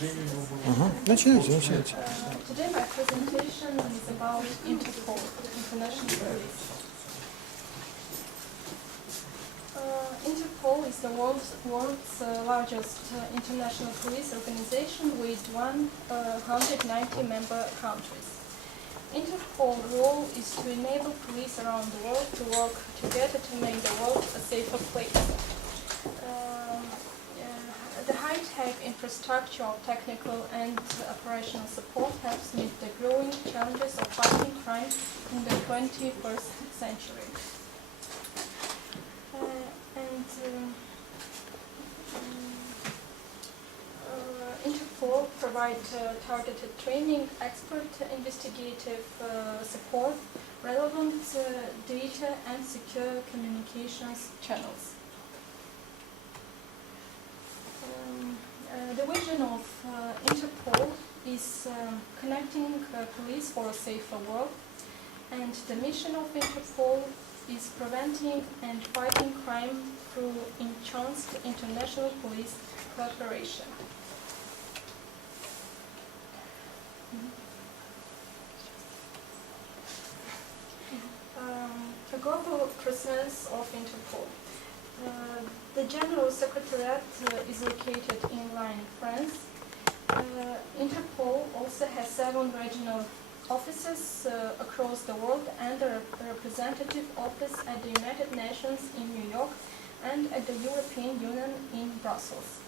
Начинайте, начинайте. Today my presentation is about Interpol, International Police. Interpol is the world's largest international police organization with 190 member countries. Interpol's role is to enable police around the world to work together to make the world a safer place. The high-tech infrastructure of technical and operational support helps meet the growing challenges of fighting crime in the 21st century. Interpol provides targeted training, expert investigative support, relevant data, and secure communications channels. The vision of Interpol is connecting police for a safer world, and the mission of Interpol is preventing and fighting crime through enhanced international police cooperation. The global presence of Interpol. The General Secretariat is located in Lyon, France. Interpol also has 7 regional offices across the world and a representative office at the United Nations in New York and at the European Union in Brussels.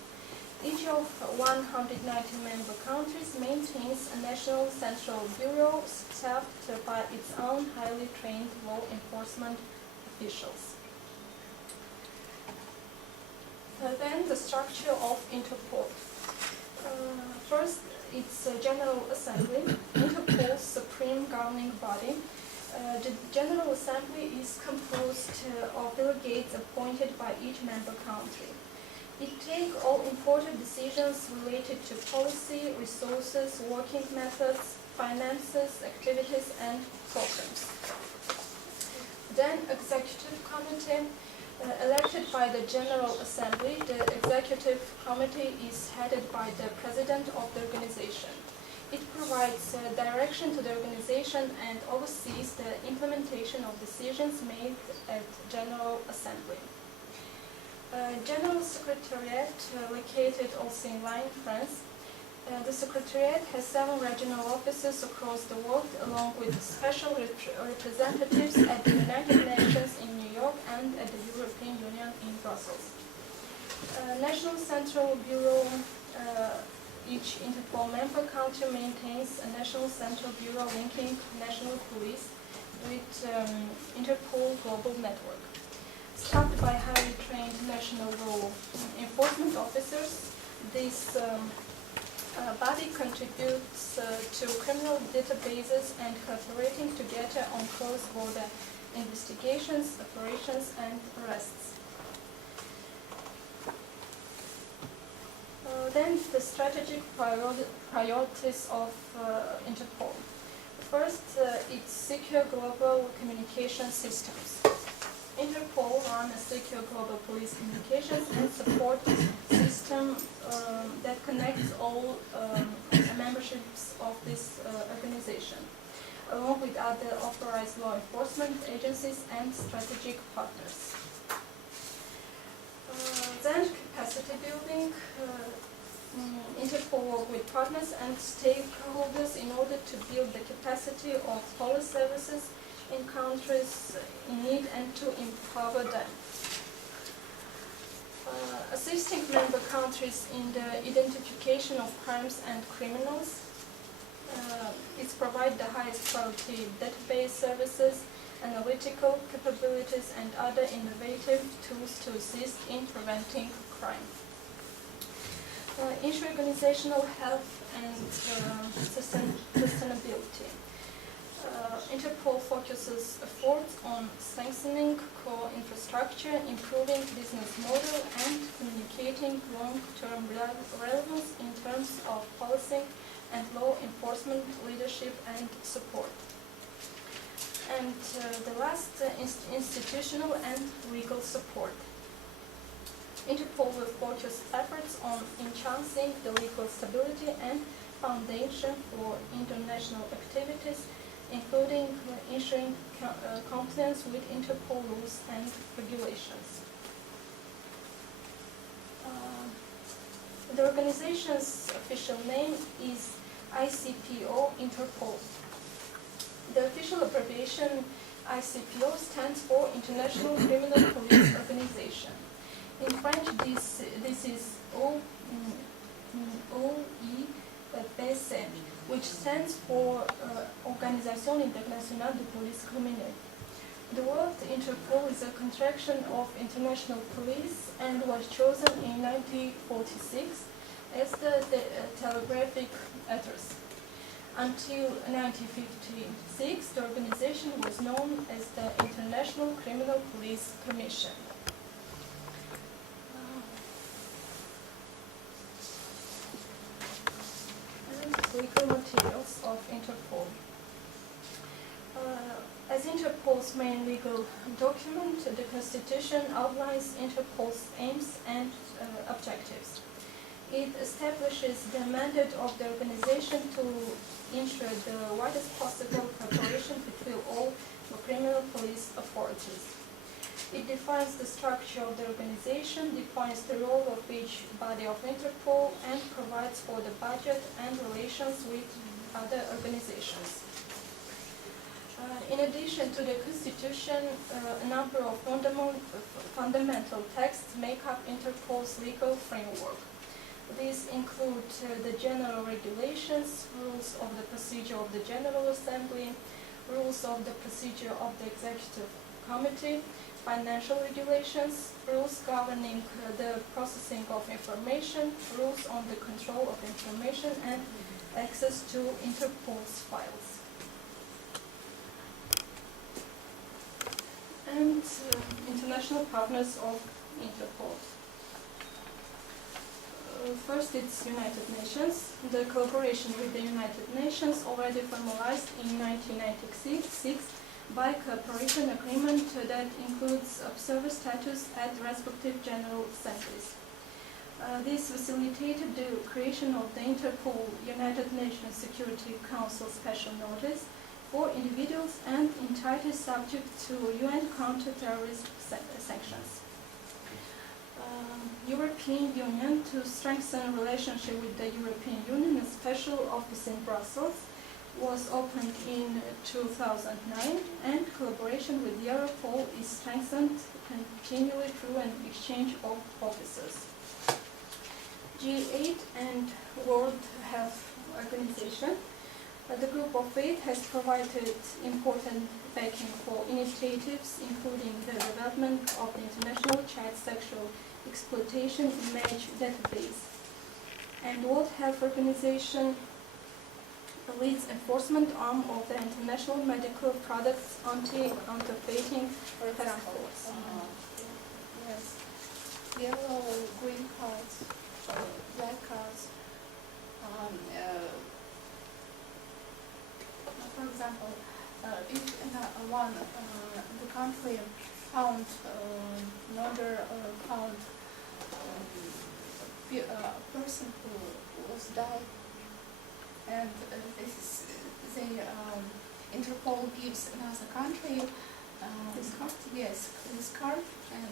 Each of 190 member countries maintains a national central bureau staffed by its own highly trained law enforcement officials. Then the structure of Interpol. First, its General Assembly, Interpol's supreme governing body. The General Assembly is composed of delegates appointed by each member country. It takes all important decisions related to policy, resources, working methods, finances, activities, and programs. Then, Executive Committee. Elected by the General Assembly, the Executive Committee is headed by the President of the organization. It provides direction to the organization and oversees the implementation of decisions made at General Assembly. General Secretariat, located also in Lyon, France. The Secretariat has 7 regional offices across the world, along with special representatives at the United Nations in New York and at the European Union in Brussels. National Central Bureau. Each Interpol member country maintains a National Central Bureau linking national police with Interpol Global Network. Staffed by highly trained national law enforcement officers, this body contributes to criminal databases and cooperating together on cross-border investigations, operations, and arrests. Then the strategic priorities of Interpol. First, it's secure global communication systems. Interpol runs a secure global police communications and support system that connects all memberships of this organization, along with other authorized law enforcement agencies and strategic partners. Then capacity building. Interpol works with partners and stakeholders in order to build the capacity of police services in countries in need and to empower them. Assisting member countries in the identification of crimes and criminals. It provides the highest quality database services, analytical capabilities, and other innovative tools to assist in preventing crime. Ensure organizational health and sustainability. Interpol focuses efforts on strengthening core infrastructure, improving business model, and communicating long-term relevance in terms of policy and law enforcement leadership and support. And the last, institutional and legal support. Interpol will focus efforts on enhancing the legal stability and foundation for international activities, including ensuring compliance with Interpol rules and regulations. The organization's official name is ICPO Interpol. The official abbreviation ICPO stands for International Criminal Police Organization. In French, this is OIPC, which stands for Organisation Internationale de Police Criminelle. The word Interpol is a contraction of International Police and was chosen in 1946 as the telegraphic address. Until 1956, the organization was known as the International Criminal Police Commission. And legal materials of Interpol. As Interpol's main legal document, the Constitution outlines Interpol's aims and objectives. It establishes the mandate of the organization to ensure the widest possible cooperation between all the criminal police authorities. It defines the structure of the organization, defines the role of each body of Interpol, and provides for the budget and relations with other organizations. In addition to the Constitution, a number of fundamental texts make up Interpol's legal framework. These include the general regulations, rules of the procedure of the General Assembly, rules of the procedure of the Executive Committee, financial regulations, rules governing the processing of information, rules on the control of information, and access to Interpol's files. And international partners of Interpol. First, it's United Nations. The collaboration with the United Nations already formalized in 1996 by cooperation agreement that includes observer status at respective general assemblies. This facilitated the creation of the Interpol United Nations Security Council Special Notice for individuals and entities subject to UN counter-terrorist sanctions. European Union, to strengthen relationship with the European Union, a special office in Brussels was opened in 2009, and collaboration with Europol is strengthened continually through an exchange of officers. G8 and World Health Organization. The Group of Eight has provided important backing for initiatives, including the development of the International Child Sexual Exploitation Image Database. And World Health Organization leads enforcement arm of the International Medical Products Anti-Counterfeiting Task Force. Yes. Yellow, green cards, black cards. For example, if the country found another found a person who was died, and the Interpol gives another country This card? Yes, this card, and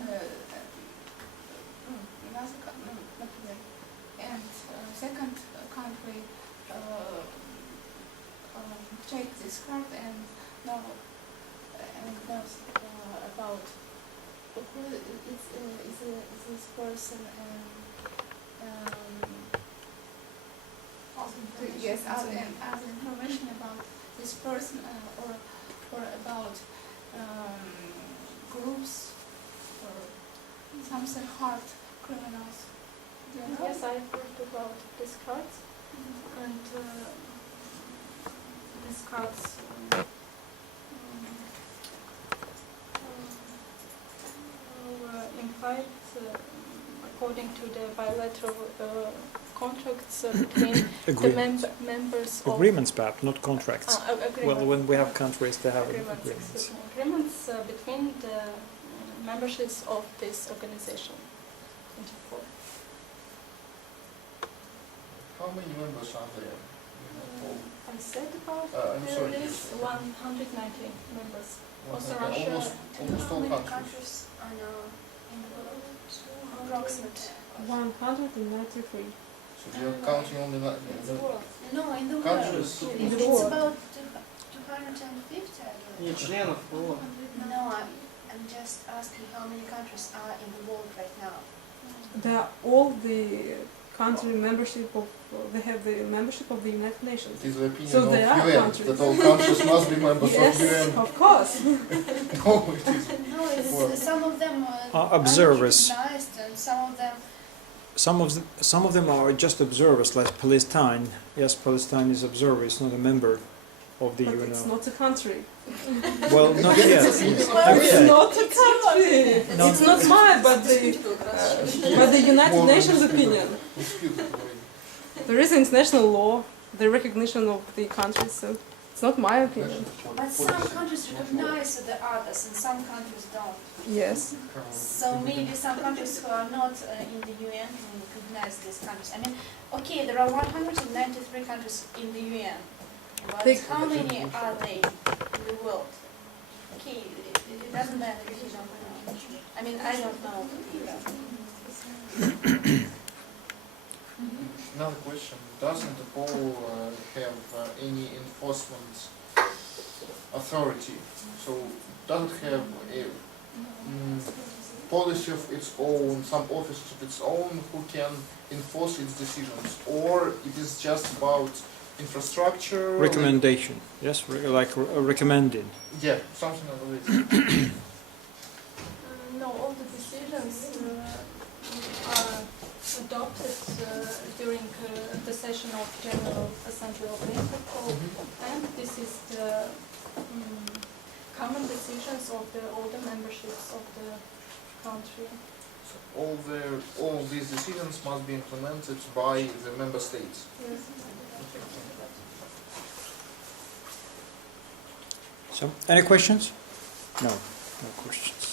another not really. And second country check this card and know knows about who is this person, and yes, as information about this person, or about groups or something hard criminals. Do you know? Yes, I've heard about these cards, and these cards were in fact, according to the bilateral contracts between the members of... Agreements, perhaps, not contracts. Well, when we have countries, they have agreements. Agreements between the memberships of this organization. how many members are there? I said about I'm sorry. there is 190 members. Also Russia. Almost How all many countries. countries are now in the world? Approximate. 193. So you're counting only No, in the world. countries. In the It's world. about 250, I believe. Не членов ООН. No, I'm just asking how many countries are in the world right now. They are all the country membership of, they have the membership of the United Nations. It is the opinion So of they are UN countries. that all countries must be members Yes, of UN. of course. No, it isn't. No, it's Well- some of them are observers. unrecognized and some of them. Some of them are just observers, like Palestine. Yes, Palestine is observer. It's not a member of the But UN. it's not a country. Well, not Yes, yet. it's Yes. not It's Okay. not a country. No. It's not mine, but the United More Nations disputed- opinion. disputed already. There is international law, the recognition of the countries, so it's not my opinion. But some countries recognize the others and some countries don't. Yes. So maybe some countries who are not in the UN can recognize these countries. I mean, okay, there are 193 countries in the UN, but how many are they in the world? Okay, it doesn't matter if you don't know. I mean, I don't know either. Another question. Does Interpol have any enforcement authority? So does it have a policy of its own, some officers of its own who can enforce its decisions? Or it is just about infrastructure? Recommendation. Yes, recommended. Yeah, something like this. No, all the decisions are adopted during the session of General Assembly of Interpol, and this is the common decisions of all the memberships of the country. So all these decisions must be implemented by the member states. Yes. So, any questions? No, no questions.